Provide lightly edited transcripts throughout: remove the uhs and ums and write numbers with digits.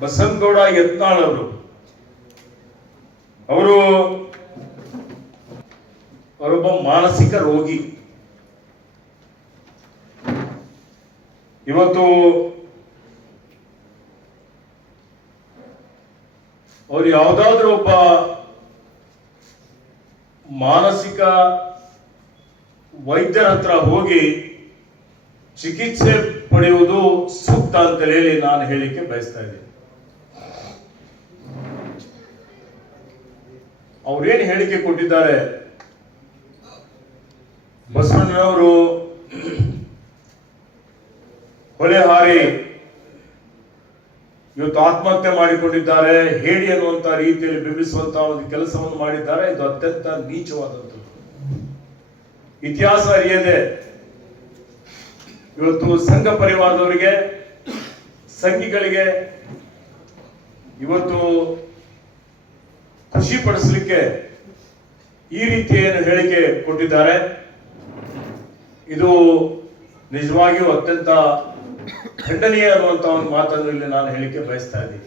ಬಸನಗೌಡ ಯತ್ನಾಳ್ ಅವರು ಅವರೊಬ್ಬ ಮಾನಸಿಕ ರೋಗಿ. ಇವತ್ತು ಅವರು ಯಾವುದಾದ್ರೂ ಒಬ್ಬ ಮಾನಸಿಕ ವೈದ್ಯರ ಹತ್ರ ಹೋಗಿ ಚಿಕಿತ್ಸೆ ಪಡೆಯುವುದು ಸೂಕ್ತ ಅಂತ ಹೇಳಿ ನಾನು ಹೇಳಿಕೆ ಬಯಸ್ತಾ ಇದ್ದೀನಿ. ಅವ್ರೇನು ಹೇಳಿಕೆ ಕೊಟ್ಟಿದ್ದಾರೆ, ಬಸವಣ್ಣನವರು ಹೊಳೆ ಹಾರಿ ಇವತ್ತು ಆತ್ಮಹತ್ಯೆ ಮಾಡಿಕೊಂಡಿದ್ದಾರೆ, ಹೇಳಿ ಅನ್ನುವಂತ ರೀತಿಯಲ್ಲಿ ಬಿಂಬಿಸುವಂತಹ ಒಂದು ಕೆಲಸವನ್ನು ಮಾಡಿದ್ದಾರೆ. ಇದು ಅತ್ಯಂತ ನೀಚವಾದದ್ದು. ಇತಿಹಾಸ ಅರಿಯದೆ ಇವತ್ತು ಸಂಘ ಪರಿವಾರದವರಿಗೆ, ಸಂಘಿಗಳಿಗೆ ಇವತ್ತು ಖುಷಿ ಪಡಿಸಲಿಕ್ಕೆ ಈ ರೀತಿಯ ಹೇಳಿಕೆ ಕೊಟ್ಟಿದ್ದಾರೆ. ಇದು ನಿಜವಾಗಿಯೂ ಅತ್ಯಂತ ಖಂಡನೀಯ ಅನ್ನುವಂತ ಒಂದು ಮಾತನ್ನು ಇಲ್ಲಿ ನಾನು ಹೇಳಿಕೆ ಬಯಸ್ತಾ ಇದ್ದೀನಿ.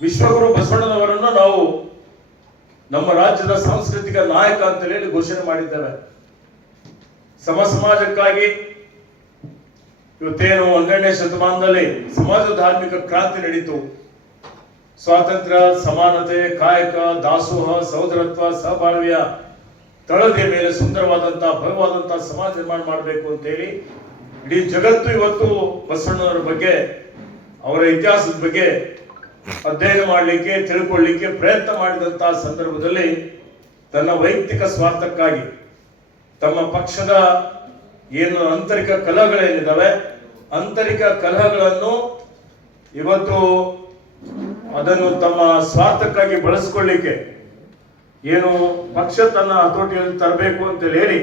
ವಿಶ್ವಗುರು ಬಸವಣ್ಣನವರನ್ನು ನಾವು ನಮ್ಮ ರಾಜ್ಯದ ಸಾಂಸ್ಕೃತಿಕ ನಾಯಕ ಅಂತ ಹೇಳಿ ಘೋಷಣೆ ಮಾಡಿದ್ದೇವೆ. ಸಮಾಜಕ್ಕಾಗಿ ಇವತ್ತೇನು 12ನೇ ಶತಮಾನದಲ್ಲಿ ಸಮಾಜ ಧಾರ್ಮಿಕ ಕ್ರಾಂತಿ ನಡೀತು. ಸ್ವಾತಂತ್ರ್ಯ, ಸಮಾನತೆ, ಕಾಯಕ, ದಾಸೋಹ, ಸಹೋದರತ್ವ, ಸಹಬಾಳ್ವೆಯ ತಳದ ಮೇಲೆ ಸುಂದರವಾದಂತಹ ಭವ್ಯವಾದಂತಹ ಸಮಾಜ ನಿರ್ಮಾಣ ಮಾಡಬೇಕು ಅಂತ ಹೇಳಿ ಇಡೀ ಜಗತ್ತು ಇವತ್ತು ಬಸವಣ್ಣನವರ ಬಗ್ಗೆ, ಅವರ ಇತಿಹಾಸದ ಬಗ್ಗೆ ಅಧ್ಯಯನ ಮಾಡಲಿಕ್ಕೆ, ತಿಳ್ಕೊಳ್ಳಿಕ್ಕೆ ಪ್ರಯತ್ನ ಮಾಡಿದಂತಹ ಸಂದರ್ಭದಲ್ಲಿ ತನ್ನ ವೈಯಕ್ತಿಕ ಸ್ವಾರ್ಥಕ್ಕಾಗಿ ತಮ್ಮ ಪಕ್ಷದ ಏನು ಆಂತರಿಕ ಕಲಹಗಳೇನಿದ್ದಾವೆ, ಆಂತರಿಕ ಕಲಹಗಳನ್ನು ಇವತ್ತು ಅದನ್ನು ತಮ್ಮ ಸ್ವಾರ್ಥಕ್ಕಾಗಿ ಬಳಸಿಕೊಳ್ಳಿಕ್ಕೆ ಏನು ಪಕ್ಷ ತನ್ನ ಹತೋಟಿಯಲ್ಲಿ ತರಬೇಕು ಅಂತ ಹೇಳಿ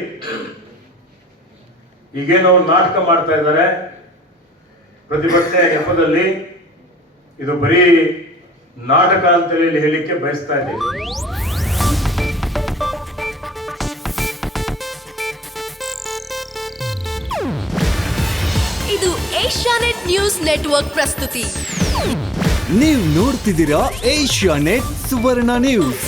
ಈಗೇನು ಅವ್ರು ನಾಟಕ ಮಾಡ್ತಾ ಇದ್ದಾರೆ ಪ್ರತಿಭಟನೆ ನೆಪದಲ್ಲಿ. ಇದು ಬರೀ ನಾಟಕ ಅಂತ ಹೇಳಿಕ್ಕೆ ಬಯಸ್ತಾ ಇದ್ದೇನೆ. ಇದು ಏಷ್ಯಾನೆಟ್ ನ್ಯೂಸ್ ನೆಟ್ವರ್ಕ್ ಪ್ರಸ್ತುತಿ. ನೀವು ನೋಡ್ತಿದ್ದೀರಾ ಏಷ್ಯಾನೆಟ್ ಸುವರ್ಣ ನ್ಯೂಸ್.